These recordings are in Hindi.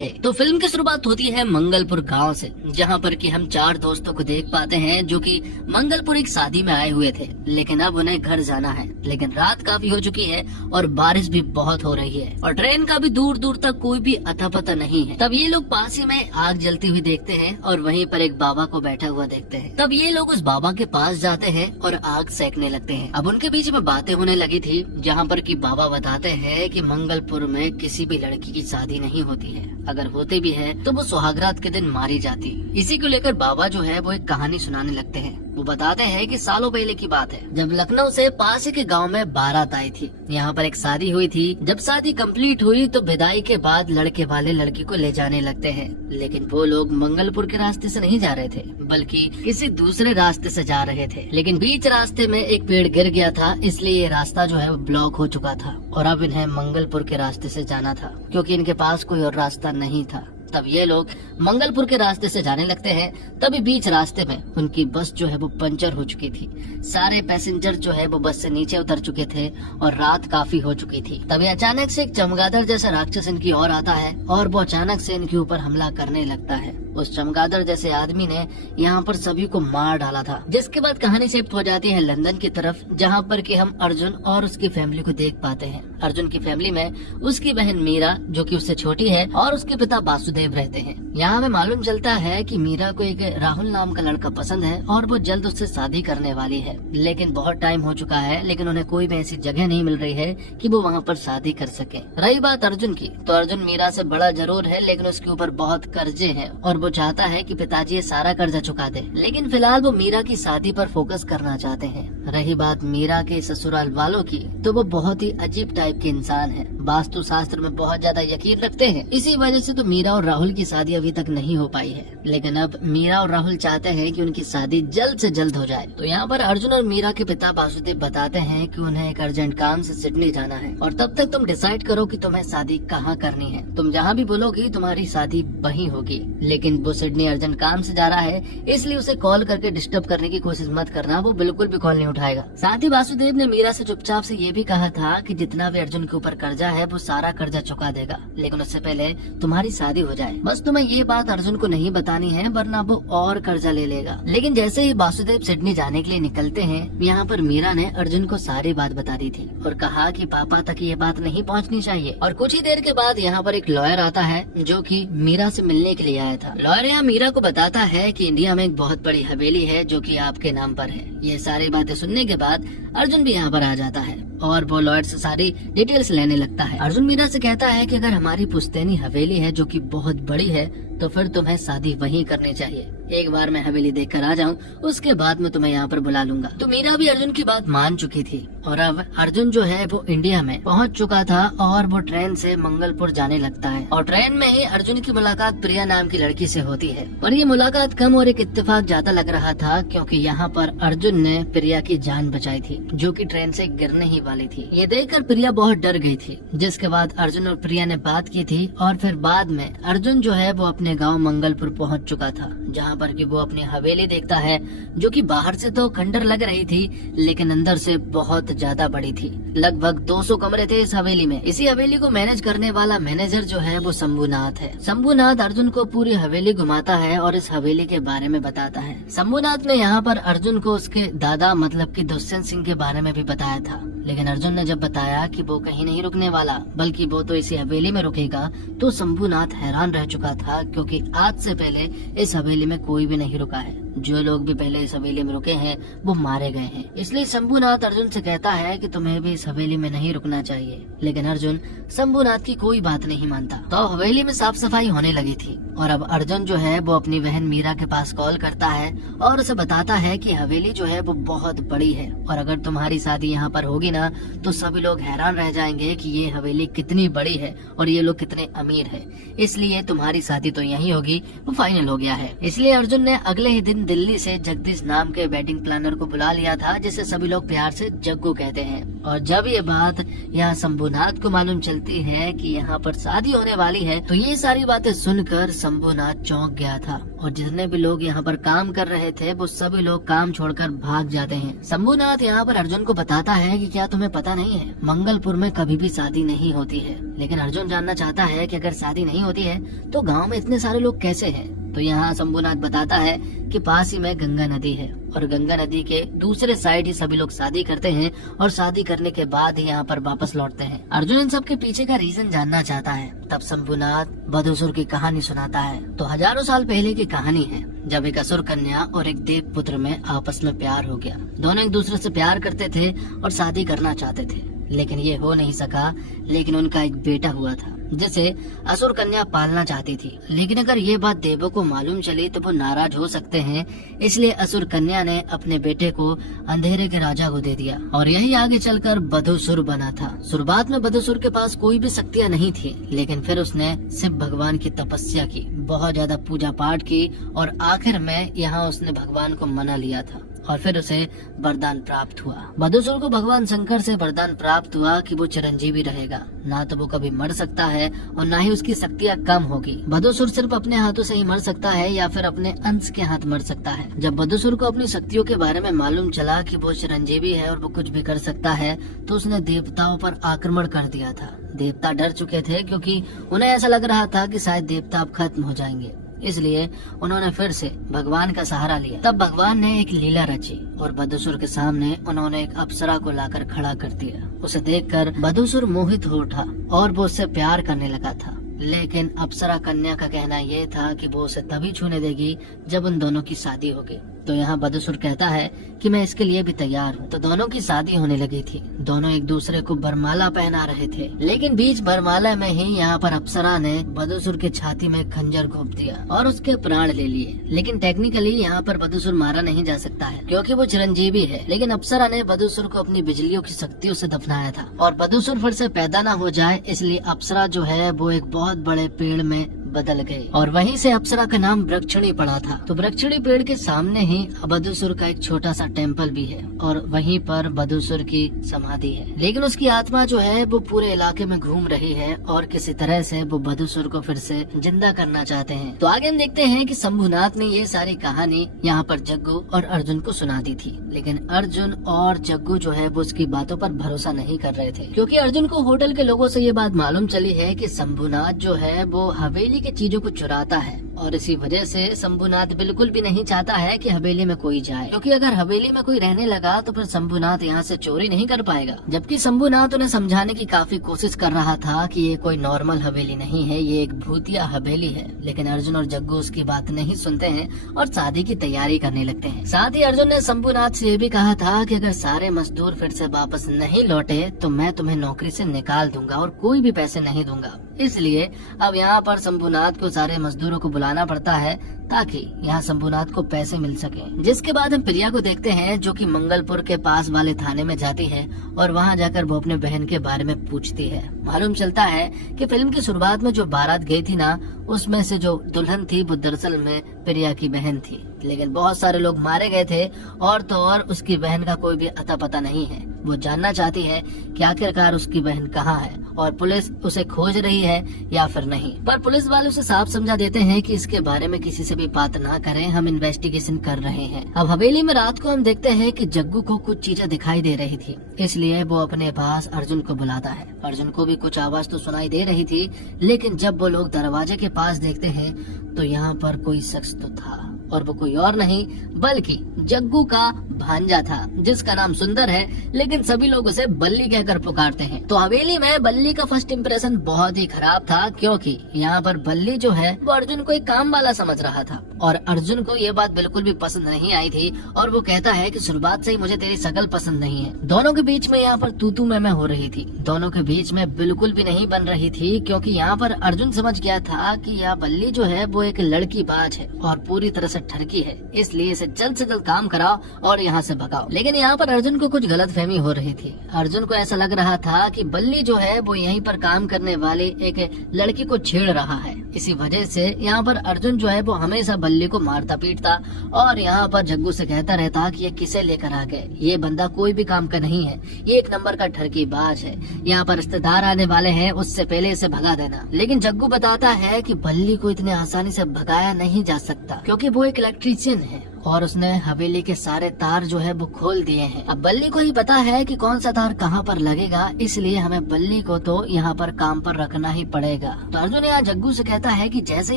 तो फिल्म की शुरुआत होती है मंगलपुर गांव से, जहां पर कि हम चार दोस्तों को देख पाते हैं जो कि मंगलपुर एक शादी में आए हुए थे, लेकिन अब उन्हें घर जाना है। लेकिन रात काफी हो चुकी है और बारिश भी बहुत हो रही है और ट्रेन का भी दूर दूर तक कोई भी अता पता नहीं है। तब ये लोग पास ही में आग जलती हुई देखते हैं और वहीं पर एक बाबा को बैठा हुआ देखते हैं। तब ये लोग उस बाबा के पास जाते हैं और आग सेकने लगते हैं। अब उनके बीच में बातें होने लगी थी, जहाँ पर कि बाबा बताते हैं कि मंगलपुर में किसी भी लड़की की शादी नहीं होती है, अगर होते भी है तो वो सुहागरात के दिन मारी जाती। इसी को लेकर बाबा जो है वो एक कहानी सुनाने लगते हैं। वो बताते हैं कि सालों पहले की बात है, जब लखनऊ से पास ही के गांव में बारात आई थी। यहाँ पर एक शादी हुई थी। जब शादी कंप्लीट हुई तो विदाई के बाद लड़के वाले लड़की को ले जाने लगते हैं, लेकिन वो लोग मंगलपुर के रास्ते से नहीं जा रहे थे, बल्कि किसी दूसरे रास्ते से जा रहे थे। लेकिन बीच रास्ते में एक पेड़ गिर गया था, इसलिए ये रास्ता जो है वो ब्लॉक हो चुका था और अब इन्हें मंगलपुर के रास्ते से जाना था, क्योंकि इनके पास कोई और रास्ता नहीं था। तब ये लोग मंगलपुर के रास्ते से जाने लगते हैं। तभी बीच रास्ते में उनकी बस जो है वो पंचर हो चुकी थी। सारे पैसेंजर जो है वो बस से नीचे उतर चुके थे और रात काफी हो चुकी थी। तभी अचानक से एक चमगादड़ जैसा राक्षस इनकी ओर आता है और वो अचानक से इनके ऊपर हमला करने लगता है। उस चमगादड़ जैसे आदमी ने यहाँ पर सभी को मार डाला था। जिसके बाद कहानी शिफ्ट हो जाती है लंदन की तरफ, जहाँ पर कि हम अर्जुन और उसकी फैमिली को देख पाते हैं। अर्जुन की फैमिली में उसकी बहन मीरा जो कि उससे छोटी है और उसके पिता वासुदेव रहते हैं। यहाँ हमें मालूम चलता है कि मीरा को एक राहुल नाम का लड़का पसंद है और वो जल्द उससे शादी करने वाली है, लेकिन बहुत टाइम हो चुका है, लेकिन उन्हें कोई भी ऐसी जगह नहीं मिल रही है कि वो वहाँ पर शादी कर सके। रही बात अर्जुन की, तो अर्जुन मीरा से बड़ा जरूर है, लेकिन उसके ऊपर बहुत कर्जे हैं और वो चाहता है कि पिताजी ये सारा कर्जा चुका दे। लेकिन फिलहाल वो मीरा की शादी पर फोकस करना चाहते हैं। रही बात मीरा के ससुराल वालों की, तो वो बहुत ही अजीब टाइप के इंसान है, वास्तु शास्त्र में बहुत ज्यादा यकीन रखते हैं। इसी वजह से तो मीरा और राहुल की शादी अभी तक नहीं हो पाई है। लेकिन अब मीरा और राहुल चाहते हैं कि उनकी शादी जल्द से जल्द हो जाए। तो यहाँ पर अर्जुन और मीरा के पिता वासुदेव बताते हैं कि उन्हें एक अर्जेंट काम से सिडनी जाना है और तब तक तुम डिसाइड करो कि तुम्हें शादी कहाँ करनी है। तुम जहाँ भी बोलोगी तुम्हारी शादी वहीं होगी। लेकिन वो सिडनी अर्जेंट काम से जा रहा है, इसलिए उसे कॉल करके डिस्टर्ब करने की कोशिश मत करना, वो बिल्कुल भी कॉल नहीं उठाएगा। साथ ही वासुदेव ने मीरा से चुपचाप से ये भी कहा था कि जितना भी अर्जुन के ऊपर कर्जा है वो सारा कर्जा चुका देगा, लेकिन उससे पहले तुम्हारी शादी हो जाए। बस तुम्हें ये बात अर्जुन को नहीं बतानी है, वरना वो और कर्जा ले लेगा। लेकिन जैसे ही वासुदेव सिडनी जाने के लिए निकलते हैं, यहाँ पर मीरा ने अर्जुन को सारी बात बता दी थी और कहा कि पापा तक ये बात नहीं पहुँचनी चाहिए। और कुछ ही देर के बाद यहाँ पर एक लॉयर आता है जो कि मीरा से मिलने के लिए आया था। लॉयर यहाँ मीरा को बताता है कि इंडिया में एक बहुत बड़ी हवेली है जो कि आपके नाम पर है। ये सारी बातें सुनने के बाद अर्जुन भी यहाँ पर आ जाता है और वो लॉयर से सारी डिटेल्स लेने लगता है। अर्जुन मीरा से कहता है कि अगर हमारी पुश्तैनी हवेली है जो कि बहुत बड़ी है, तो फिर तुम्हें शादी वहीं करनी चाहिए। एक बार मैं हवेली देखकर आ जाऊं, उसके बाद मैं तुम्हें यहाँ पर बुला लूंगा। तो मीरा भी अर्जुन की बात मान चुकी थी और अब अर्जुन जो है वो इंडिया में पहुँच चुका था और वो ट्रेन से मंगलपुर जाने लगता है। और ट्रेन में ही अर्जुन की मुलाकात प्रिया नाम की लड़की से होती है। पर ये मुलाकात कम और एक इत्तेफाक ज्यादा लग रहा था, क्योंकि यहाँ पर अर्जुन ने प्रिया की जान बचाई थी, जो कि ट्रेन से गिरने ही वाली थी। ये देखकर प्रिया बहुत डर गई थी, जिसके बाद अर्जुन और प्रिया ने बात की थी और फिर बाद में अर्जुन जो है वो अपने गाँव मंगलपुर पहुँच चुका था, जहाँ पर कि वो अपनी हवेली देखता है, जो कि बाहर से तो खंडर लग रही थी, लेकिन अंदर से बहुत ज्यादा बड़ी थी। लगभग 200 कमरे थे इस हवेली में। इसी हवेली को मैनेज करने वाला मैनेजर जो है वो शंभुनाथ है। शंभुनाथ अर्जुन को पूरी हवेली घुमाता है और इस हवेली के बारे में बताता है। शंभुनाथ ने यहाँ पर अर्जुन को उसके दादा मतलब कि दुष्यंत सिंह के बारे में भी बताया था, लेकिन अर्जुन ने जब बताया कि वो कहीं नहीं रुकने वाला, बल्कि वो तो इसी हवेली में रुकेगा, तो शंभुनाथ हैरान रह चुका था, क्योंकि आज से पहले इस हवेली में कोई भी नहीं रुका है। जो लोग भी पहले इस हवेली में रुके हैं वो मारे गए हैं। इसलिए शंभुनाथ अर्जुन से कहता है कि तुम्हें भी इस हवेली में नहीं रुकना चाहिए। लेकिन अर्जुन शंभुनाथ की कोई बात नहीं मानता। तो हवेली में साफ सफाई होने लगी थी और अब अर्जुन जो है वो अपनी बहन मीरा के पास कॉल करता है और उसे बताता है कि हवेली जो है वो बहुत बड़ी है और अगर तुम्हारी शादी यहाँ पर होगी ना, तो सभी लोग हैरान रह जाएंगे कि ये हवेली कितनी बड़ी है और ये लोग कितने अमीर है। इसलिए तुम्हारी शादी तो यहीं होगी, वो फाइनल हो गया है। इसलिए अर्जुन ने अगले ही दिन दिन दिल्ली से जगदीश नाम के वेडिंग प्लानर को बुला लिया था, जिसे सभी लोग प्यार से जग्गू कहते हैं। और जब ये बात यहाँ शंभुनाथ को मालूम चलती है कि यहाँ पर शादी होने वाली है, तो ये सारी बातें सुनकर शंभुनाथ चौंक गया था। और जितने भी लोग यहाँ पर काम कर रहे थे वो सभी लोग काम छोड़कर भाग जाते हैं। शंभुनाथ यहाँ पर अर्जुन को बताता है कि क्या तुम्हें पता नहीं है, मंगलपुर में कभी भी शादी नहीं होती है। लेकिन अर्जुन जानना चाहता है कि अगर शादी नहीं होती है तो गांव में इतने सारे लोग कैसे हैं। तो यहाँ शंभुनाथ बताता है कि पास ही में गंगा नदी है और गंगा नदी के दूसरे साइड ही सभी लोग शादी करते हैं और शादी करने के बाद ही यहाँ पर वापस लौटते हैं। अर्जुन इन सब के पीछे का रीजन जानना चाहता है। तब शंभुनाथ बदुसुर की कहानी सुनाता है। तो हजारों साल पहले की कहानी है, जब एक असुर कन्या और एक देव पुत्र में आपस में प्यार हो गया। दोनों एक दूसरे से प्यार करते थे और शादी करना चाहते थे, लेकिन ये हो नहीं सका। लेकिन उनका एक बेटा हुआ था जिसे असुर कन्या पालना चाहती थी। लेकिन अगर ये बात देवों को मालूम चली तो वो नाराज हो सकते हैं, इसलिए असुर कन्या ने अपने बेटे को अंधेरे के राजा को दे दिया और यही आगे चलकर बदुसुर बना था। शुरुआत में बदुसुर के पास कोई भी शक्तियाँ नहीं थी, लेकिन फिर उसने शिव भगवान की तपस्या की, बहुत ज्यादा पूजा पाठ की और आखिर में यहाँ उसने भगवान को मना लिया था और फिर उसे वरदान प्राप्त हुआ। बदुसुर को भगवान शंकर से वरदान प्राप्त हुआ कि वो चिरंजीवी रहेगा, ना तो वो कभी मर सकता है और ना ही उसकी शक्तियाँ कम होगी। बदुसुर सिर्फ अपने हाथों से ही मर सकता है या फिर अपने अंश के हाथ मर सकता है। जब बदुसुर को अपनी शक्तियों के बारे में मालूम चला कि वो चिरंजीवी है और वो कुछ भी कर सकता है, तो उसने देवताओं पर आक्रमण कर दिया था। देवता डर चुके थे क्योंकि उन्हें ऐसा लग रहा था कि शायद देवता अब खत्म हो जाएंगे, इसलिए उन्होंने फिर से भगवान का सहारा लिया। तब भगवान ने एक लीला रची और बदुसुर के सामने उन्होंने एक अप्सरा को लाकर खड़ा कर दिया। उसे देखकर बदुसुर मोहित हो उठा और वो उससे प्यार करने लगा था। लेकिन अप्सरा कन्या का कहना ये था कि वो उसे तभी छूने देगी जब उन दोनों की शादी होगी। तो यहाँ बदुसुर कहता है कि मैं इसके लिए भी तैयार हूँ। तो दोनों की शादी होने लगी थी। दोनों एक दूसरे को बरमाला पहना रहे थे, लेकिन बीच बरमाला में ही यहाँ पर अप्सरा ने बदुसुर की छाती में खंजर घोंप दिया और उसके प्राण ले लिए। लेकिन टेक्निकली यहाँ पर बदुसुर मारा नहीं जा सकता है क्योंकि वो चिरंजीवी है। लेकिन अप्सरा ने बदुसुर को अपनी बिजलियों की शक्तियों से दफनाया था और बदुसुर फिर से पैदा न हो जाए, इसलिए अप्सरा जो है वो एक बहुत बड़े पेड़ में बदल गए और वहीं से अप्सरा का नाम वृक्षिणी पड़ा था। तो वृक्षिणी पेड़ के सामने ही बदुसुर का एक छोटा सा टेम्पल भी है और वहीं पर बदुसुर की समाधि है। लेकिन उसकी आत्मा जो है वो पूरे इलाके में घूम रही है और किसी तरह से वो बदुसुर को फिर से जिंदा करना चाहते हैं। तो आगे हम देखते हैं कि शंभुनाथ ने ये सारी कहानी यहाँ पर जग्गू और अर्जुन को सुना दी थी। लेकिन अर्जुन और जग्गू जो है वो उसकी बातों पर भरोसा नहीं कर रहे थे, क्योंकि अर्जुन को होटल के लोगों से ये बात मालूम चली है कि शंभुनाथ जो है वो हवेली के चीजों को चुराता है और इसी वजह से शंभुनाथ बिल्कुल भी नहीं चाहता है कि हवेली में कोई जाए, क्योंकि अगर हवेली में कोई रहने लगा तो फिर शंभुनाथ यहाँ से चोरी नहीं कर पाएगा। जबकि शंभुनाथ उन्हें समझाने की काफी कोशिश कर रहा था कि ये कोई नॉर्मल हवेली नहीं है, ये एक भूतिया हवेली है। लेकिन अर्जुन और जग्गू उसकी बात नहीं सुनते हैं और शादी की तैयारी करने लगते हैं। साथ ही अर्जुन ने शंभुनाथ से ये भी कहा था कि अगर सारे मजदूर फिर से वापस नहीं लौटे तो मैं तुम्हें नौकरी से निकाल दूंगा और कोई भी पैसे नहीं दूंगा। इसलिए अब यहाँ पर शंभुनाथ को सारे मजदूरों को बुलाना पड़ता है ताकि यहाँ शंभुनाथ को पैसे मिल सके। जिसके बाद हम प्रिया को देखते हैं जो कि मंगलपुर के पास वाले थाने में जाती है और वहाँ जाकर वो अपने बहन के बारे में पूछती है। मालूम चलता है कि फिल्म की शुरुआत में जो बारात गई थी ना, उसमें से जो दुल्हन थी वो दरअसल में प्रिया की बहन थी। लेकिन बहुत सारे लोग मारे गए थे और तो और उसकी बहन का कोई भी अता पता नहीं है। वो जानना चाहती है कि आखिरकार उसकी बहन कहाँ है और पुलिस उसे खोज रही है या फिर नहीं। पर पुलिस वाले उसे साफ समझा देते हैं कि इसके बारे में किसी से भी बात ना करें, हम इन्वेस्टिगेशन कर रहे हैं। अब हवेली में रात को हम देखते हैं कि जग्गू को कुछ चीजें दिखाई दे रही थी, इसलिए वो अपने पास अर्जुन को बुलाता है। अर्जुन को भी कुछ आवाज तो सुनाई दे रही थी, लेकिन जब वो लोग दरवाजे के पास देखते हैं तो यहाँ पर कोई शख्स तो था और वो कोई और नहीं बल्कि जग्गू का भांजा था, जिसका नाम सुंदर है, लेकिन सभी लोग उसे बल्ली कहकर पुकारते हैं। तो हवेली में बल्ली का फर्स्ट इम्प्रेशन बहुत ही खराब था, क्योंकि यहाँ पर बल्ली जो है वो अर्जुन को एक काम वाला समझ रहा था और अर्जुन को ये बात बिल्कुल भी पसंद नहीं आई थी और वो कहता है कि शुरुआत से ही मुझे तेरी शकल पसंद नहीं है। दोनों के बीच में यहाँ पर तू मैं हो रही थी, दोनों के बीच में बिल्कुल भी नहीं बन रही थी, क्योंकि यहाँ पर अर्जुन समझ गया था कि यह बल्ली जो है वो एक लड़की बाज है और पूरी तरह से ठरकी है, इसलिए इसे जल्द से जल्द काम कराओ और यहाँ से भगाओ। लेकिन यहाँ पर अर्जुन को कुछ गलतफहमी हो रही थी। अर्जुन को ऐसा लग रहा था कि बल्ली जो है वो यहीं पर काम करने वाली एक लड़की को छेड़ रहा है। इसी वजह से यहाँ पर अर्जुन जो है वो हमेशा बल्ली को मारता पीटता और यहाँ पर जग्गू से कहता रहता कि ये किसे लेकर आ गए, ये बंदा कोई भी काम का नहीं है, ये एक नंबर का ठरकीबाज है, यहाँ पर रिश्तेदार आने वाले हैं, उससे पहले इसे भगा देना। लेकिन जग्गू बताता है कि बल्ली को इतने आसानी से भगाया नहीं जा सकता क्योंकि वो एक इलेक्ट्रीशियन है और उसने हवेली के सारे तार जो है वो खोल दिए हैं। अब बल्ली को ही पता है कि कौन सा तार कहाँ पर लगेगा, इसलिए हमें बल्ली को तो यहाँ पर काम पर रखना ही पड़ेगा। तो अर्जुन यहाँ जग्गू से कहता है कि जैसे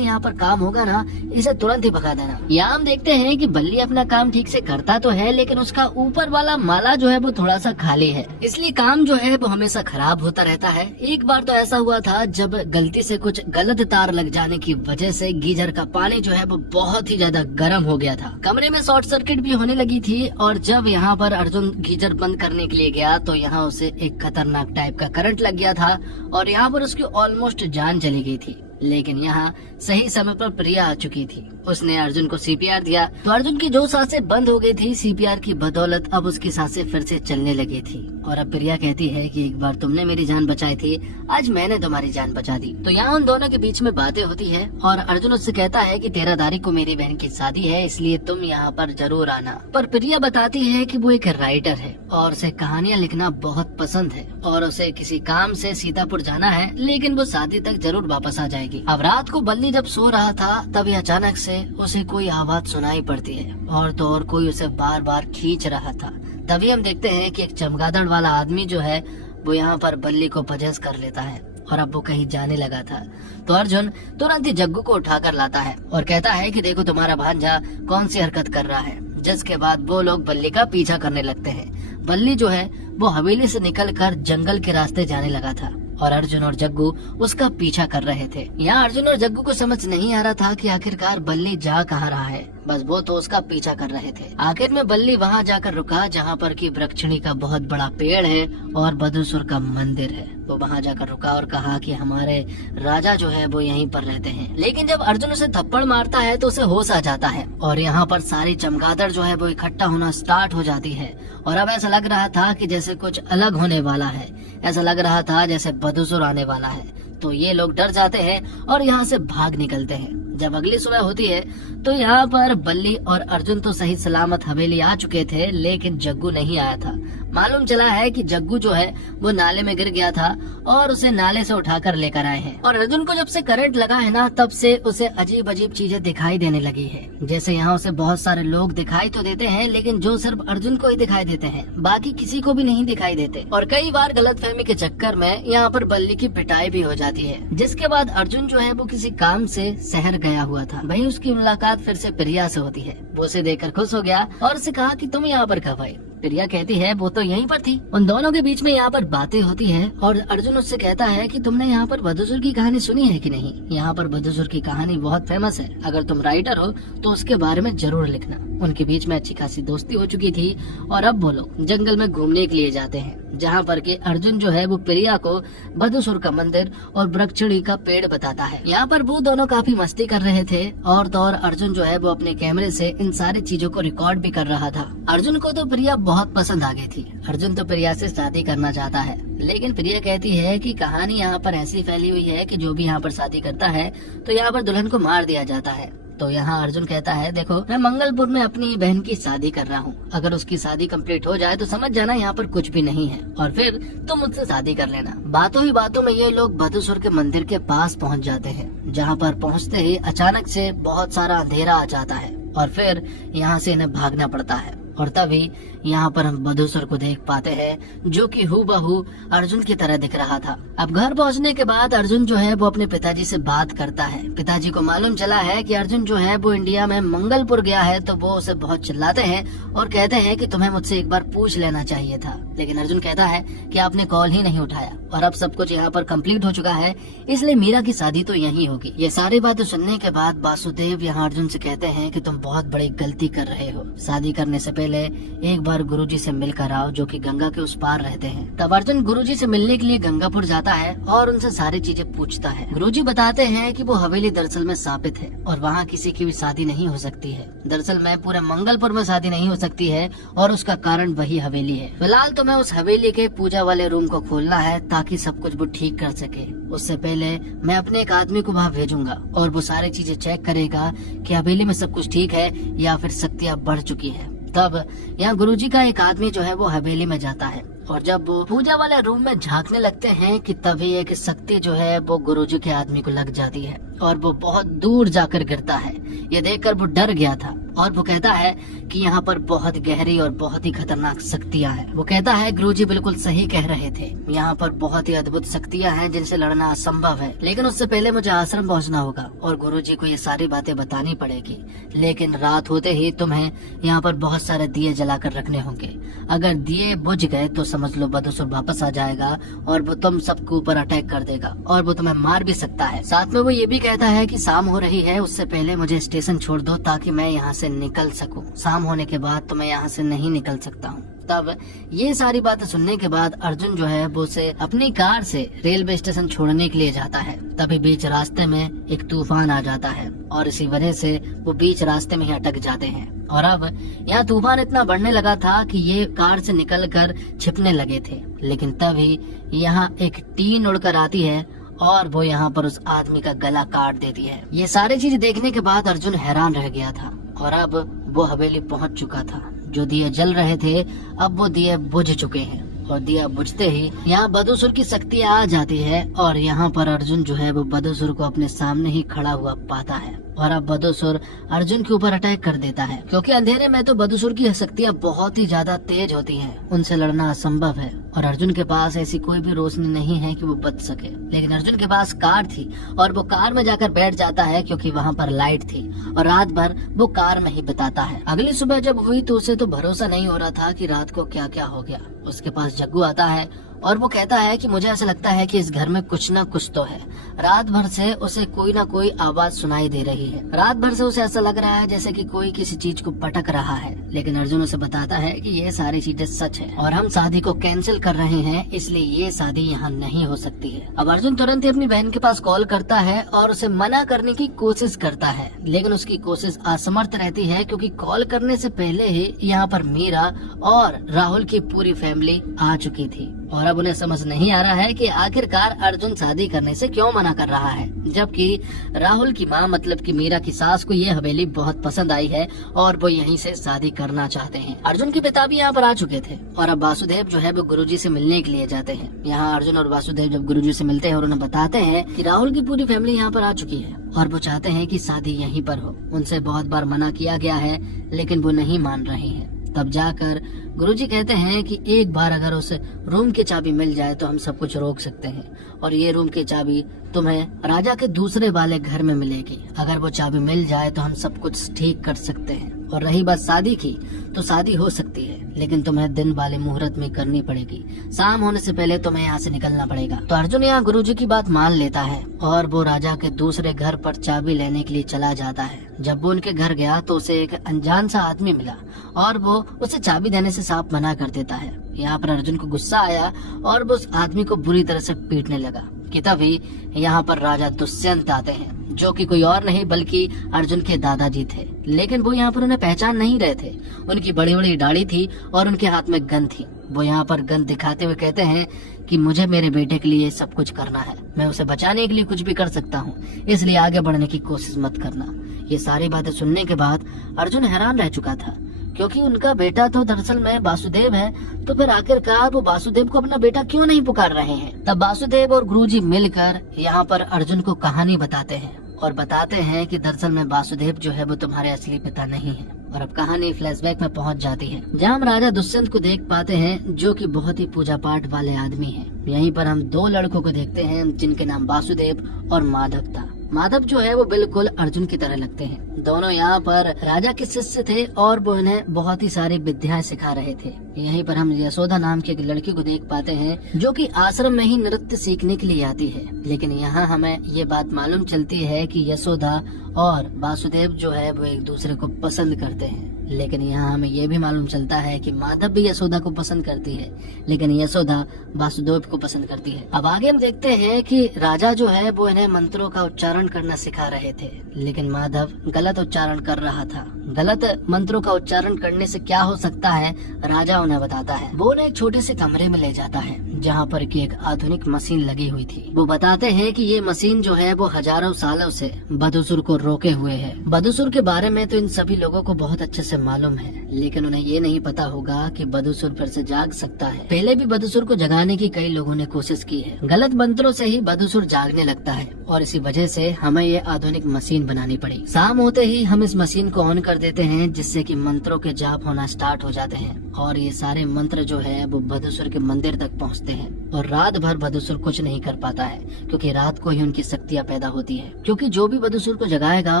यहाँ पर काम होगा ना, इसे तुरंत ही भगा देना। यहाँ हम देखते हैं कि बल्ली अपना काम ठीक से करता तो है, लेकिन उसका ऊपर वाला माला जो है वो थोड़ा सा खाली है, इसलिए काम जो है वो हमेशा खराब होता रहता है। एक बार तो ऐसा हुआ था जब गलती से कुछ गलत तार लग जाने की वजह से गीजर का पानी जो है वो बहुत ही ज्यादा गर्म हो गया था। कमरे में शॉर्ट सर्किट भी होने लगी थी और जब यहाँ पर अर्जुन गीजर बंद करने के लिए गया तो यहाँ उसे एक खतरनाक टाइप का करंट लग गया था और यहाँ पर उसकी ऑलमोस्ट जान चली गई थी। लेकिन यहाँ सही समय पर प्रिया आ चुकी थी, उसने अर्जुन को सीपीआर दिया तो अर्जुन की जो सांसें बंद हो गई थी, सीपीआर की बदौलत अब उसकी सांसें फिर से चलने लगी थी। और अब प्रिया कहती है कि एक बार तुमने मेरी जान बचाई थी, आज मैंने तुम्हारी जान बचा दी। तो यहाँ उन दोनों के बीच में बातें होती है और अर्जुन उससे कहता है कि 13 तारीख को मेरी बहन की शादी है, इसलिए तुम यहाँ पर जरूर आना। पर प्रिया बताती है कि वो एक राइटर है और उसे कहानियाँ लिखना बहुत पसंद है और उसे किसी काम से सीतापुर जाना है, लेकिन वो शादी तक जरूर वापस आ जाएगी। अब रात को बल्ली जब सो रहा था तभी अचानक से उसे कोई आवाज सुनाई पड़ती है और तो और कोई उसे बार बार खींच रहा था। तभी हम देखते हैं कि एक चमगादड़ वाला आदमी जो है वो यहाँ पर बल्ली को पजेस कर लेता है और अब वो कहीं जाने लगा था। तो अर्जुन तुरंत ही जग्गू को उठाकर लाता है और कहता है कि देखो तुम्हारा भांजा कौन सी हरकत कर रहा है। जिसके बाद वो लोग बल्ली का पीछा करने लगते हैं। बल्ली जो है वो हवेली से निकलकर जंगल के रास्ते जाने लगा था और अर्जुन और जग्गू उसका पीछा कर रहे थे। यहाँ अर्जुन और जग्गू को समझ नहीं आ रहा था कि आखिरकार बल्ली जा कहाँ रहा है, बस वो तो उसका पीछा कर रहे थे। आखिर में बल्ली वहाँ जाकर रुका जहाँ पर की वृक्षिणी का बहुत बड़ा पेड़ है और बदुसुर का मंदिर है। वो वहाँ जाकर रुका और कहा कि हमारे राजा जो है वो यहीं पर रहते हैं। लेकिन जब अर्जुन उसे थप्पड़ मारता है तो उसे होश आ जाता है और यहाँ पर सारी चमगादड़ जो है वो इकट्ठा होना स्टार्ट हो जाती है और अब ऐसा लग रहा था कि जैसे कुछ अलग होने वाला है, ऐसा लग रहा था जैसे बदुसुर आने वाला है। तो ये लोग डर जाते हैं और यहाँ से भाग निकलते हैं। जब अगली सुबह होती है तो यहाँ पर बल्ली और अर्जुन तो सही सलामत हवेली आ चुके थे, लेकिन जग्गू नहीं आया था। मालूम चला है कि जग्गू जो है वो नाले में गिर गया था और उसे नाले से उठाकर लेकर आए हैं। और अर्जुन को जब से करंट लगा है ना, तब से उसे अजीब अजीब चीजें दिखाई देने लगी है। जैसे यहाँ उसे बहुत सारे लोग दिखाई तो देते हैं, लेकिन जो सिर्फ अर्जुन को ही दिखाई देते हैं, बाकी किसी को भी नहीं दिखाई देते। और कई बार गलतफहमी के चक्कर में यहाँ पर बल्ली की पिटाई भी हो जाती है। जिसके बाद अर्जुन जो है वो किसी काम से शहर गया हुआ था। वहीं उसकी मुलाकात फिर से प्रिया से होती है। वो उसे देखकर खुश हो गया और उसे कहा कि तुम यहाँ पर कब आई। प्रिया कहती है वो तो यहीं पर थी। उन दोनों के बीच में यहाँ पर बातें होती है और अर्जुन उससे कहता है कि तुमने यहाँ पर बदुसुर की कहानी सुनी है कि नहीं। यहाँ पर बदुसुर की कहानी बहुत फेमस है, अगर तुम राइटर हो तो उसके बारे में जरूर लिखना। उनके बीच में अच्छी खासी दोस्ती हो चुकी थी और अब वो लोग जंगल में घूमने के लिए जाते हैं, जहाँ पर के अर्जुन जो है वो प्रिया को बदुसुर का मंदिर और वृक्षिणी का पेड़ बताता है। यहाँ पर वो दोनों काफी मस्ती कर रहे थे और तो और अर्जुन जो है वो अपने कैमरे से इन सारी चीजों को रिकॉर्ड भी कर रहा था। अर्जुन को तो प्रिया बहुत पसंद आ गई थी। अर्जुन तो प्रिया से शादी करना चाहता है, लेकिन प्रिया कहती है कि कहानी यहाँ पर ऐसी फैली हुई है कि जो भी यहाँ पर शादी करता है तो यहाँ पर दुल्हन को मार दिया जाता है। तो यहाँ अर्जुन कहता है देखो मैं मंगलपुर में अपनी बहन की शादी कर रहा हूँ, अगर उसकी शादी कंप्लीट हो जाए तो समझ जाना यहाँ पर कुछ भी नहीं है और फिर तुम मुझसे शादी कर लेना। बातों ही बातों में ये लोग बदुसुर के मंदिर के पास पहुँच जाते हैं, जहाँ पर पहुँचते ही अचानक से बहुत सारा अंधेरा आ जाता है और फिर यहाँ से इन्हें भागना पड़ता है। और तभी यहाँ पर हम बदुसुर को देख पाते हैं जो कि हूबहू अर्जुन की तरह दिख रहा था। अब घर पहुँचने के बाद अर्जुन जो है वो अपने पिताजी से बात करता है। पिताजी को मालूम चला है कि अर्जुन जो है वो इंडिया में मंगलपुर गया है, तो वो उसे बहुत चिल्लाते हैं और कहते हैं कि तुम्हें मुझसे एक बार पूछ लेना चाहिए था। लेकिन अर्जुन कहता है कि आपने कॉल ही नहीं उठाया और अब सब कुछ यहाँ पर कंप्लीट हो चुका है, इसलिए मीरा की शादी तो यही होगी। ये सारी बातें सुनने के बाद वासुदेव यहाँ अर्जुन से कहते हैं कि तुम बहुत बड़ी गलती कर रहे हो। शादी करने से पहले एक बार गुरुजी से मिलकर आओ, जो कि गंगा के उस पार रहते हैं। तब अर्जुन गुरुजी से मिलने के लिए गंगापुर जाता है और उनसे सारी चीजें पूछता है। गुरुजी बताते हैं कि वो हवेली दरअसल में स्थापित है और वहाँ किसी की भी शादी नहीं हो सकती है। दरअसल में पूरे मंगलपुर में शादी नहीं हो सकती है और उसका कारण वही हवेली है। फिलहाल तो मैं उस हवेली के पूजा वाले रूम को खोलना है ताकि सब कुछ वो ठीक कर सके। उससे पहले मैं अपने एक आदमी को वहाँ भेजूंगा और वो सारी चीजें चेक करेगा कि हवेली में सब कुछ ठीक है या फिर शक्तियाँ बढ़ चुकी है। तब यहाँ गुरुजी का एक आदमी जो है वो हवेली में जाता है और जब वो पूजा वाले रूम में झांकने लगते हैं कि तभी एक शक्ति जो है वो गुरुजी के आदमी को लग जाती है और वो बहुत दूर जाकर गिरता है। ये देखकर वो डर गया था और वो कहता है कि यहाँ पर बहुत गहरी और बहुत ही खतरनाक शक्तियाँ हैं। वो कहता है गुरुजी बिल्कुल सही कह रहे थे, यहाँ पर बहुत ही अद्भुत शक्तियाँ हैं जिनसे लड़ना असंभव है, लेकिन उससे पहले मुझे आश्रम पहुँचना होगा और गुरुजी को ये सारी बातें बतानी पड़ेगी। लेकिन रात होते ही तुम्हें यहाँ पर बहुत सारे दिए जलाकर रखने होंगे। अगर दिए बुझ गए तो समझ लो बदसूर वापस आ जाएगा और वो तुम सबके ऊपर अटैक कर देगा और वो तुम्हें मार भी सकता है। साथ में वो ये भी कहता है कि शाम हो रही है, उससे पहले मुझे स्टेशन छोड़ दो ताकि मैं यहाँ से निकल सकूं। शाम होने के बाद तो मैं यहाँ से नहीं निकल सकता हूँ। तब ये सारी बातें सुनने के बाद अर्जुन जो है वो उसे अपनी कार से रेलवे स्टेशन छोड़ने के लिए जाता है। तभी बीच रास्ते में एक तूफान आ जाता है और इसी वजह से वो बीच रास्ते में ही अटक जाते हैं। और अब यहाँ तूफान इतना बढ़ने लगा था कि ये कार से निकलकर छिपने लगे थे, लेकिन तभी यहाँ एक टीन उड़कर आती है और वो यहाँ पर उस आदमी का गला काट देती है। ये सारी चीज देखने के बाद अर्जुन हैरान रह गया था और अब वो हवेली पहुँच चुका था। जो दिए जल रहे थे अब वो दिए बुझ चुके हैं और दिया बुझते ही यहाँ बदसूर की शक्ति आ जाती है और यहाँ पर अर्जुन जो है वो बदसूर को अपने सामने ही खड़ा हुआ पाता है और अब बदसूर अर्जुन के ऊपर अटैक कर देता है, क्योंकि अंधेरे में तो बदसूर की शक्तियाँ बहुत ही ज्यादा तेज होती हैं, उनसे लड़ना असंभव है और अर्जुन के पास ऐसी कोई भी रोशनी नहीं है कि वो बच सके। लेकिन अर्जुन के पास कार थी और वो कार में जाकर बैठ जाता है क्योंकि वहाँ पर लाइट थी और रात भर वो कार में ही बिताता है। अगली सुबह जब हुई तो उसे तो भरोसा नहीं हो रहा था कि रात को क्या क्या हो गया। उसके पास जग्गू आता है और वो कहता है कि मुझे ऐसा लगता है कि इस घर में कुछ ना कुछ तो है। रात भर से उसे कोई ना कोई आवाज सुनाई दे रही है। रात भर से उसे ऐसा लग रहा है जैसे कि कोई किसी चीज को पटक रहा है। लेकिन अर्जुन उसे बताता है कि ये सारी चीजें सच है और हम शादी को कैंसिल कर रहे हैं, इसलिए ये शादी यहाँ नहीं हो सकती है। अब अर्जुन तुरंत ही अपनी बहन के पास कॉल करता है और उसे मना करने की कोशिश करता है, लेकिन उसकी कोशिश असमर्थ रहती है क्योंकि कॉल करने से पहले ही यहाँ पर मीरा और राहुल की पूरी फैमिली आ चुकी थी और अब उन्हें समझ नहीं आ रहा है कि आखिरकार अर्जुन शादी करने से क्यों मना कर रहा है, जबकि राहुल की माँ मतलब कि मीरा की सास को ये हवेली बहुत पसंद आई है और वो यहीं से शादी करना चाहते हैं। अर्जुन के पिता भी यहाँ पर आ चुके थे और अब वासुदेव जो है वो गुरुजी से मिलने के लिए जाते हैं। यहाँ अर्जुन और वासुदेव जब गुरुजी से मिलते हैं और उन्हें बताते हैं कि राहुल की पूरी फैमिली यहाँ पर आ चुकी है और वो चाहते हैं कि शादी यहीं पर हो। उनसे बहुत बार मना किया गया है लेकिन वो नहीं मान रहे हैं। तब जाकर गुरुजी कहते हैं कि एक बार अगर उस रूम की चाबी मिल जाए तो हम सब कुछ रोक सकते हैं और ये रूम की चाबी तुम्हें राजा के दूसरे वाले घर में मिलेगी। अगर वो चाबी मिल जाए तो हम सब कुछ ठीक कर सकते हैं। और रही बात शादी की, तो शादी हो सकती है लेकिन तुम्हें दिन वाले मुहूर्त में करनी पड़ेगी। शाम होने से पहले तुम्हें यहाँ से निकलना पड़ेगा। तो अर्जुन यहाँ गुरुजी की बात मान लेता है और वो राजा के दूसरे घर पर चाबी लेने के लिए चला जाता है। जब वो उनके घर गया तो उसे एक अनजान सा आदमी मिला और वो उसे चाबी देने से साफ मना कर देता है। यहाँ पर अर्जुन को गुस्सा आया और वो उस आदमी को बुरी तरह से पीटने लगा कि तभी यहाँ पर राजा दुष्यंत आते हैं, जो कि कोई और नहीं बल्कि अर्जुन के दादाजी थे। लेकिन वो यहाँ पर उन्हें पहचान नहीं रहे थे। उनकी बड़ी बड़ी दाढ़ी थी और उनके हाथ में गन थी। वो यहाँ पर गन दिखाते हुए कहते हैं कि मुझे मेरे बेटे के लिए सब कुछ करना है, मैं उसे बचाने के लिए कुछ भी कर सकता हूँ, इसलिए आगे बढ़ने की कोशिश मत करना। ये सारी बातें सुनने के बाद अर्जुन हैरान रह चुका था, क्योंकि उनका बेटा तो दरअसल में वासुदेव है, तो फिर आखिरकार वो वासुदेव को अपना बेटा क्यों नहीं पुकार रहे हैं। तब वासुदेव और गुरुजी मिलकर यहाँ पर अर्जुन को कहानी बताते हैं और बताते हैं कि दरअसल में वासुदेव जो है वो तुम्हारे असली पिता नहीं है। और अब कहानी फ्लैशबैक में पहुंच जाती है, जहां हम राजा दुष्यंत को देख पाते हैं, जो कि बहुत ही पूजा पाठ वाले आदमी हैं। यहीं पर हम दो लड़कों को देखते हैं जिनके नाम वासुदेव और माधव था। माधव जो है वो बिल्कुल अर्जुन की तरह लगते हैं। दोनों यहाँ पर राजा के शिष्य थे और वो उन्हें बहुत ही सारी विद्याएं सिखा रहे थे। यहीं पर हम यशोदा नाम की एक लड़की को देख पाते हैं, जो कि आश्रम में ही नृत्य सीखने के लिए आती है। लेकिन यहाँ हमें ये बात मालूम चलती है कि यशोदा और वासुदेव जो है वो एक दूसरे को पसंद करते हैं। लेकिन यहाँ हमें ये भी मालूम चलता है कि माधव भी यशोदा को पसंद करती है, लेकिन यशोदा वासुदेव को पसंद करती है। अब आगे हम देखते हैं कि राजा जो है वो इन्हें मंत्रों का उच्चारण करना सिखा रहे थे, लेकिन माधव गलत उच्चारण कर रहा था। गलत मंत्रों का उच्चारण करने से क्या हो सकता है, राजा उन्हें बताता है। वो उन्हें एक छोटे से कमरे में ले जाता है जहाँ पर की एक आधुनिक मशीन लगी हुई थी। वो बताते हैं कि ये मशीन जो है वो हजारों सालों से बदुसुर को रोके हुए है। बदुसुर के बारे में तो इन सभी लोगों को बहुत अच्छे से मालूम है, लेकिन उन्हें ये नहीं पता होगा कि बदुसुर फिर से जाग सकता है। पहले भी बदुसुर को जगाने की कई लोगों ने कोशिश की है। गलत मंत्रों से ही बदुसुर जागने लगता है और इसी वजह से हमें ये आधुनिक मशीन बनानी पड़ी। शाम होते ही हम इस मशीन को ऑन कर देते हैं, जिससे कि मंत्रों के जाप होना स्टार्ट हो जाते हैं और ये सारे मंत्र जो है वो बदुसुर के मंदिर तक पहुँचते हैं। और रात भर बदुसुर कुछ नहीं कर पाता है, क्योंकि रात को ही उनकी शक्तियाँ पैदा होती है। क्योंकि जो भी बदुसुर को जगाएगा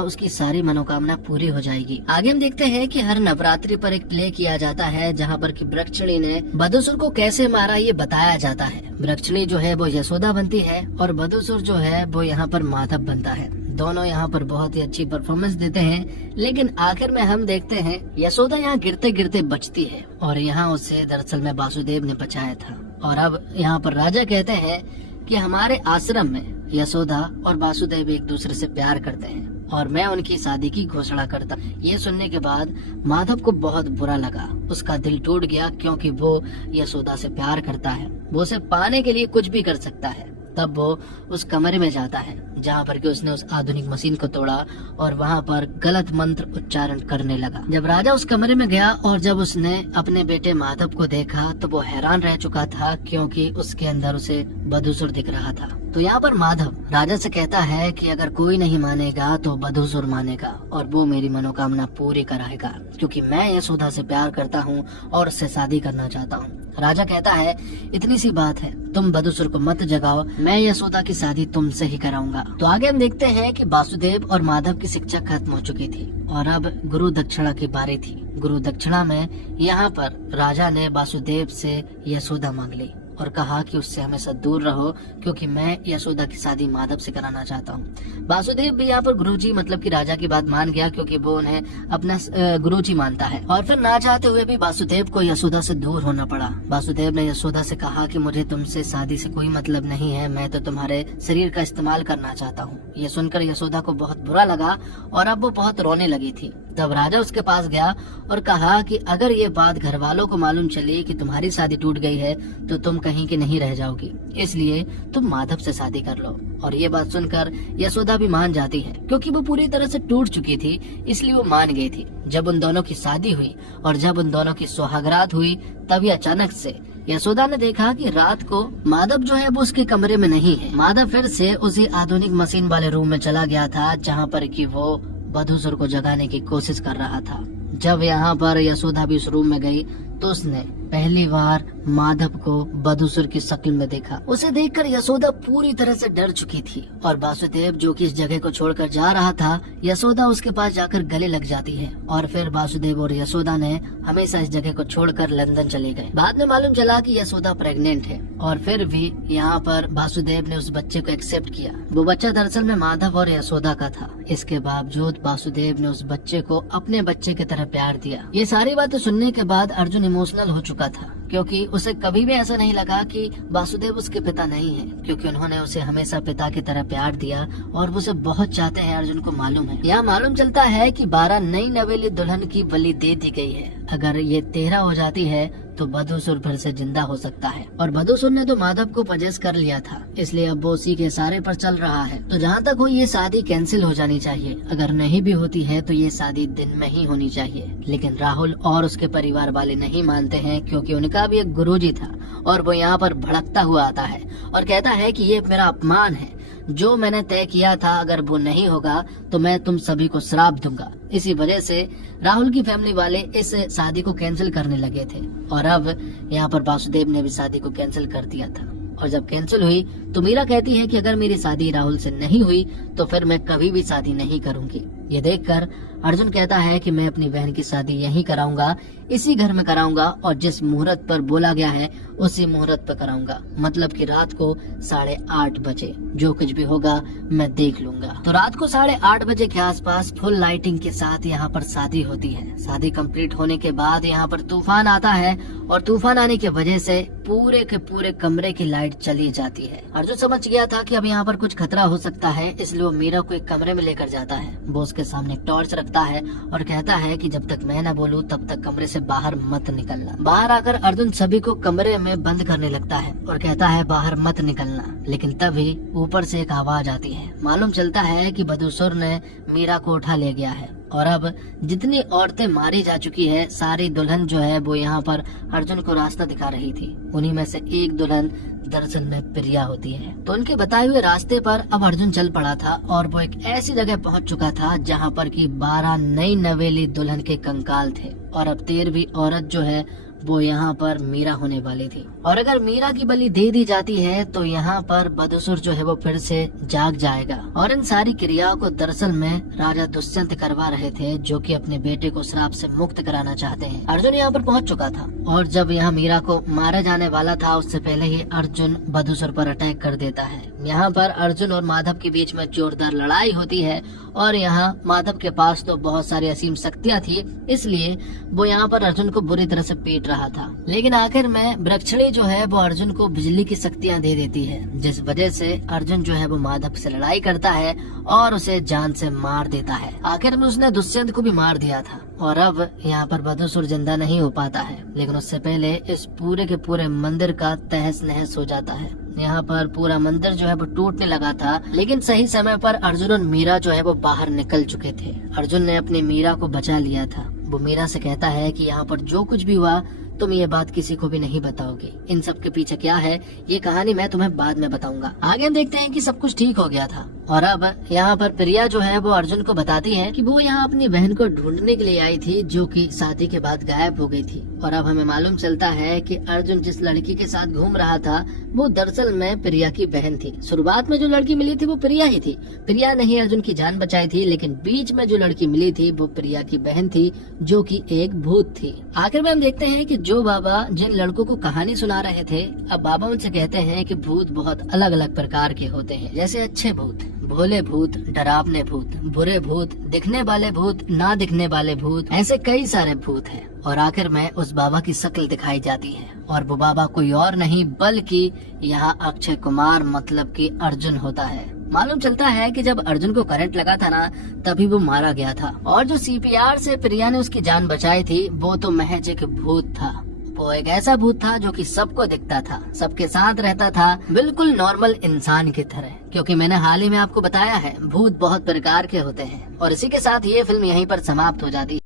उसकी सारी मनोकामना पूरी हो जाएगी। आगे हम देखते हैं कि हर नवरात्रि पर एक प्ले किया जाता है, जहाँ पर कि वृक्षणी ने बदुसुर को कैसे मारा ये बताया जाता है। वृक्षणी जो है वो यशोदा बनती है और बदुसुर जो है वो यहाँ पर माधव बनता है। दोनों यहाँ पर बहुत ही अच्छी परफॉर्मेंस देते हैं, लेकिन आखिर में हम देखते हैं यशोदा यहाँ गिरते गिरते बचती है और यहाँ उसे दरअसल में वासुदेव ने बचाया था। और अब यहाँ पर राजा कहते हैं कि हमारे आश्रम में यशोदा और वासुदेव एक दूसरे से प्यार करते हैं और मैं उनकी शादी की घोषणा करता। ये सुनने के बाद माधव को बहुत बुरा लगा, उसका दिल टूट गया, क्योंकि वो यशोदा से प्यार करता है, वो उसे पाने के लिए कुछ भी कर सकता है। तब वो उस कमरे में जाता है जहाँ पर कि उसने उस आधुनिक मशीन को तोड़ा और वहाँ पर गलत मंत्र उच्चारण करने लगा। जब राजा उस कमरे में गया और जब उसने अपने बेटे माधव को देखा तो वो हैरान रह चुका था, क्योंकि उसके अंदर उसे बदुसुर दिख रहा था। तो यहाँ पर माधव राजा से कहता है कि अगर कोई नहीं मानेगा तो बदुसुर मानेगा और वो मेरी मनोकामना पूरी कराएगा, क्योंकि मैं यशोदा से प्यार करता हूँ और उससे शादी करना चाहता हूँ। राजा कहता है इतनी सी बात है, तुम बदुसुर को मत जगाओ, मैं यशोदा की शादी तुमसे ही कराऊंगा। तो आगे हम देखते हैं कि वासुदेव और माधव की शिक्षा खत्म हो चुकी थी और अब गुरु दक्षिणा की बारी थी। गुरु दक्षिणा में यहाँ पर राजा ने वासुदेव से यशोदा मांग ली और कहा कि उससे हमेशा दूर रहो, क्योंकि मैं यशोदा की शादी माधव से कराना चाहता हूँ। वासुदेव भी यहाँ पर गुरुजी मतलब कि राजा की बात मान गया, क्योंकि वो उन्हें अपना गुरुजी मानता है। और फिर ना चाहते हुए भी वासुदेव को यशोदा से दूर होना पड़ा। वासुदेव ने यशोदा से कहा कि मुझे तुमसे शादी से कोई मतलब नहीं है, मैं तो तुम्हारे शरीर का इस्तेमाल करना चाहता हूँ। ये सुनकर यशोदा को बहुत बुरा लगा और अब वो बहुत रोने लगी थी। तब राजा उसके पास गया और कहा कि अगर ये बात घर वालों को मालूम चली कि तुम्हारी शादी टूट गई है तो तुम कहीं की नहीं रह जाओगी, इसलिए तुम माधव से शादी कर लो। और ये बात सुनकर यशोदा भी मान जाती है, क्योंकि वो पूरी तरह से टूट चुकी थी, इसलिए वो मान गई थी। जब उन दोनों की शादी हुई और जब उन दोनों की सुहागरात हुई, तभी अचानक से यशोदा ने देखा कि रात को माधव जो है वो उसके कमरे में नहीं है। माधव फिर से उसी आधुनिक मशीन वाले रूम में चला गया था जहाँ पर कि वो बदुसुर को जगाने की कोशिश कर रहा था। जब यहाँ पर यशोदा भी उस रूम में गई तो उसने पहली बार माधव को बदुसुर की शक्ल में देखा। उसे देखकर यशोदा पूरी तरह से डर चुकी थी और वासुदेव जो कि इस जगह को छोड़कर जा रहा था, यशोदा उसके पास जाकर गले लग जाती है और फिर वासुदेव और यशोदा ने हमेशा इस जगह को छोड़कर लंदन चले गए। बाद में मालूम चला कि यशोदा प्रेग्नेंट है और फिर भी यहाँ पर वासुदेव ने उस बच्चे को एक्सेप्ट किया। वो बच्चा दरअसल में माधव और यशोदा का था। इसके बावजूद वासुदेव ने उस बच्चे को अपने बच्चे की तरह प्यार दिया। ये सारी बातें सुनने के बाद अर्जुन इमोशनल हो चुका था, क्योंकि उसे कभी भी ऐसा नहीं लगा कि वासुदेव उसके पिता नहीं है, क्योंकि उन्होंने उसे हमेशा पिता की तरह प्यार दिया और वो उसे बहुत चाहते हैं। अर्जुन को मालूम है। यहाँ मालूम चलता है कि 12 नई नवेली दुल्हन की बलि दे दी गई है। अगर ये 13 हो जाती है तो बदुसुर फिर से जिंदा हो सकता है। और बदुसुर ने तो माधव को पजेस कर लिया था, इसलिए अब वो उसी के सारे पर चल रहा है। तो जहाँ तक हो ये शादी कैंसिल हो जानी चाहिए। अगर नहीं भी होती है तो ये शादी दिन में ही होनी चाहिए। लेकिन राहुल और उसके परिवार वाले नहीं मानते हैं, क्योंकि उनका भी एक गुरुजी था और वो यहाँ पर भड़कता हुआ आता है और कहता है कि ये मेरा अपमान है, जो मैंने तय किया था अगर वो नहीं होगा तो मैं तुम सभी को श्राप दूंगा। इसी वजह से राहुल की फैमिली वाले इस शादी को कैंसिल करने लगे थे और अब यहाँ पर वासुदेव ने भी शादी को कैंसिल कर दिया था। और जब कैंसिल हुई तो मीरा कहती है कि अगर मेरी शादी राहुल से नहीं हुई तो फिर मैं कभी भी शादी नहीं करूंगी। ये देखकर अर्जुन कहता है कि मैं अपनी बहन की शादी यहीं कराऊंगा, इसी घर में कराऊंगा और जिस मुहूर्त पर बोला गया है उसी मुहूर्त पे कराऊंगा, मतलब कि रात को 8:30 बजे। जो कुछ भी होगा मैं देख लूंगा। तो रात को 8:30 बजे के आसपास फुल लाइटिंग के साथ यहाँ पर शादी होती है। शादी कंप्लीट होने के बाद यहाँ पर तूफान आता है और तूफान आने की वजह से पूरे के पूरे कमरे की लाइट चली जाती है। अर्जुन समझ गया था कि अब यहाँ पर कुछ खतरा हो सकता है, इसलिए वो मीरा को एक कमरे में लेकर जाता है। वो उसके सामने टॉर्च रखता है और कहता है कि जब तक मैं न बोलूं तब तक कमरे से बाहर मत निकलना। बाहर आकर अर्जुन सभी को कमरे में बंद करने लगता है और कहता है बाहर मत निकलना। लेकिन तभी ऊपर से एक आवाज आती है। मालूम चलता है कि बदसूर ने मीरा को उठा ले गया है और अब जितनी औरतें मारी जा चुकी है, सारी दुल्हन जो है वो यहाँ पर अर्जुन को रास्ता दिखा रही थी। उन्हीं में से एक दुल्हन दरअसल में प्रिया होती है। तो उनके बताए हुए रास्ते पर अब अर्जुन चल पड़ा था और वो एक ऐसी जगह पहुंच चुका था जहाँ पर कि 12 नई नवेली दुल्हन के कंकाल थे और अब 13वीं औरत जो है वो यहाँ पर मीरा होने वाली थी। और अगर मीरा की बलि दे दी जाती है तो यहाँ पर बदसूर जो है वो फिर से जाग जाएगा। और इन सारी क्रियाओं को दरअसल में राजा दुष्यंत करवा रहे थे, जो कि अपने बेटे को श्राप से मुक्त कराना चाहते हैं। अर्जुन यहाँ पर पहुँच चुका था और जब यहाँ मीरा को मारा जाने वाला था उससे पहले ही अर्जुन बदसूर पर अटैक कर देता है। यहाँ पर अर्जुन और माधव के बीच में जोरदार लड़ाई होती है और यहाँ माधव के पास तो बहुत सारी असीम शक्तियाँ थी, इसलिए वो यहाँ पर अर्जुन को बुरी तरह से पीट रहा था। लेकिन आखिर में वृक्षणी जो है वो अर्जुन को बिजली की शक्तियाँ दे देती है, जिस वजह से अर्जुन जो है वो माधव से लड़ाई करता है और उसे जान से मार देता है। आखिर में उसने दुष्यंत को भी मार दिया था और अब यहाँ पर बदसूर जिंदा नहीं हो पाता है। लेकिन उससे पहले इस पूरे के पूरे मंदिर का तहस नहस हो जाता है। यहाँ पर पूरा मंदिर जो है वो टूटने लगा था, लेकिन सही समय पर अर्जुन और मीरा जो है वो बाहर निकल चुके थे। अर्जुन ने अपनी मीरा को बचा लिया था। वो मीरा से कहता है कि यहाँ पर जो कुछ भी हुआ तुम ये बात किसी को भी नहीं बताओगे। इन सब के पीछे क्या है ये कहानी मैं तुम्हें बाद में बताऊंगा। आगे हम देखते हैं कि सब कुछ ठीक हो गया था और अब यहाँ पर प्रिया जो है वो अर्जुन को बताती है कि वो यहाँ अपनी बहन को ढूंढने के लिए आई थी, जो कि शादी के बाद गायब हो गई थी। और अब हमें मालूम चलता है कि अर्जुन जिस लड़की के साथ घूम रहा था वो दरअसल में प्रिया की बहन थी। शुरुआत में जो लड़की मिली थी वो प्रिया ही थी। प्रिया ने ही अर्जुन की जान बचाई थी, लेकिन बीच में जो लड़की मिली थी वो प्रिया की बहन थी, जो कि एक भूत थी। आखिर में हम देखते हैं कि जो बाबा जिन लड़कों को कहानी सुना रहे थे, अब बाबा उनसे कहते हैं कि भूत बहुत अलग अलग प्रकार के होते हैं, जैसे अच्छे भूत, भोले भूत, डरावने भूत, बुरे भूत, दिखने वाले भूत, ना दिखने वाले भूत, ऐसे कई सारे भूत हैं। और आखिर में उस बाबा की शक्ल दिखाई जाती है और वो बाबा कोई और नहीं बल्कि यहाँ अक्षय कुमार मतलब कि अर्जुन होता है। मालूम चलता है कि जब अर्जुन को करंट लगा था ना तभी वो मारा गया था और जो सीपीआर से प्रिया ने उसकी जान बचाई थी वो तो महज एक भूत था। वो एक ऐसा भूत था जो कि सबको दिखता था, सबके साथ रहता था, बिल्कुल नॉर्मल इंसान की तरह। क्योंकि मैंने हाल ही में आपको बताया है भूत बहुत प्रकार के होते हैं। और इसी के साथ ये फिल्म यहीं पर समाप्त हो जाती है।